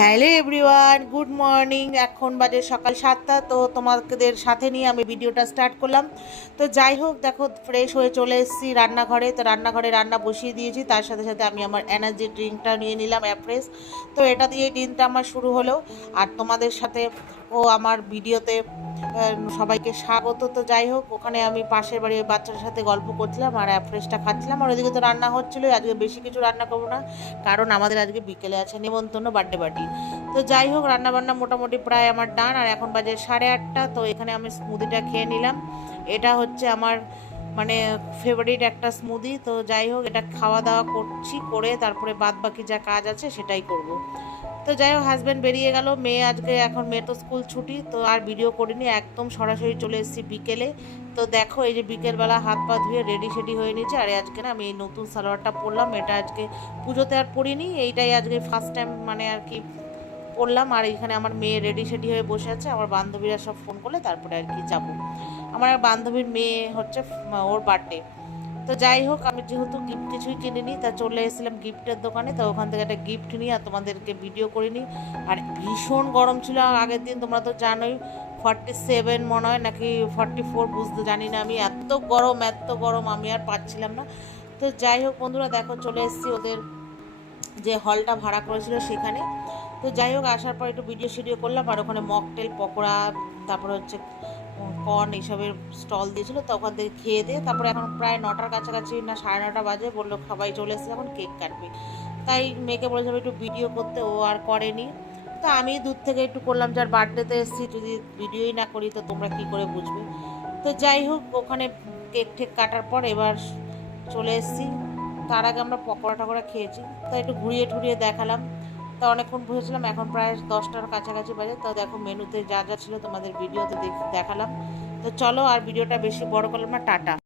Hello everyone, good morning. এখন বাজে সকাল সাতটা, তো তোমাদের সাথে নিয়ে আমি ভিডিওটা স্টার্ট করলাম। তো যাই হোক, দেখো ফ্রেশ হয়ে চলে এসেছি রান্নাঘরে। তো রান্নাঘরে রান্না বসিয়ে দিয়েছি, তার সাথে সাথে আমি আমার এনার্জি ড্রিঙ্কটা নিয়ে নিলাম অ্যাফ্রেশ তো এটা দিয়ে দিনটা আমার শুরু হলো। আর তোমাদের সাথে ও আমার ভিডিওতে সবাইকে স্বাগত। তো যাই হোক, ওখানে আমি পাশের বাড়ির বাচ্চাটার সাথে গল্প করছিলাম আর অ্যাফ্রেশটা খাচ্ছিলাম। আর ওইদিকে তো রান্না হচ্ছিল আজকে বেশি কিছু রান্না করব না। কারণ আমাদের আজকে বিকেলে আছে নেমন্তন্ন বার্থডে পার্টি তো যাই হোক রান্না বান্না মোটামুটি প্রায় আমার ডান আর এখন বাজে সাড়ে আটটা, তো এখানে আমি স্মুদিটা খেয়ে নিলাম। এটা হচ্ছে আমার মানে ফেভারিট একটা স্মুদি তো যাই হোক, এটা খাওয়া দাওয়া করছি করে তারপরে বাদ বাকি যা কাজ আছে সেটাই করব। তো যাই হোক হাজব্যান্ড বেরিয়ে গেল, মেয়ে আজকে, এখন মেয়ে তো স্কুল ছুটি, তো আর ভিডিও করিনি, একদম সরাসরি চলে এসেছি বিকেলে। তো দেখো, এই যে বিকেলবেলা হাত পা ধুয়ে রেডি সেডি হয়ে নিয়েছে, আর আজকে না আমি এই নতুন সালোয়ারটা পরলাম, এটা আজকে পুজোতে আর পরিনি, এইটাই আজকে ফার্স্ট টাইম মানে আর কি পড়লাম আর এখানে আমার মেয়ে রেডি সেডি হয়ে বসে আছে। আমার বান্ধবীরা সব ফোন করলে তারপরে আর কি যাব। আমার বান্ধবীর মেয়ে হচ্ছে ওর বার্থডে তো যাই হোক, আমি যেহেতু গিফট কিছুই কিনিনি, তা চলে এসেছিলাম গিফটের দোকানে। তো ওখান থেকে একটা গিফট নিই আর তোমাদেরকে ভিডিও করিনি। আর ভীষণ গরম ছিল আগের দিন, তোমরা তো জানোই ফর্টি সেভেন মনে হয় নাকি ফর্টি ফোর বুঝতে জানি না আমি। এত গরম এত গরম, আমি আর পাচ্ছিলাম না। তো যাই হোক বন্ধুরা, দেখো চলে এসেছি ওদের যে হলটা ভাড়া করেছিল সেখানে। তো যাই হোক, আসার পর একটু ভিডিও শিডিও করলাম, আর ওখানে মকটেল পকোড়া, তারপরে হচ্ছে কর্ন এইসবের স্টল দিয়েছিল, তো ওখান থেকে খেয়ে দিয়ে তারপরে এখন প্রায় নটার কাছাকাছি না, সাড়ে নটা বাজে, বলল সবাই চলে এসেছে, এখন কেক কাটবে। তাই মেয়েকে বলেছিলাম একটু ভিডিও করতে, ও আর করেনি। তো আমি দূর থেকে একটু করলাম, যার বার্থডেতে এসেছি, যদি ভিডিওই না করি, তো তোমরা কি করে বুঝবে? তো যাই হোক, ওখানে কেক ঠেক কাটার পর এবার চলে এসেছি। তার আগে আমরা পকোড়া টকোড়া খেয়েছি তো একটু ঘুরিয়ে টুরিয়ে দেখালাম। তো অনেকক্ষণ বসেছিলাম, এখন প্রায় দশটার কাছাকাছি বাজে। তো দেখো, মেনুতে যা যা ছিল তোমাদের ভিডিওতে দেখ- দেখালাম। তো চলো আর ভিডিওটা বেশি বড় করলাম না, টাটা।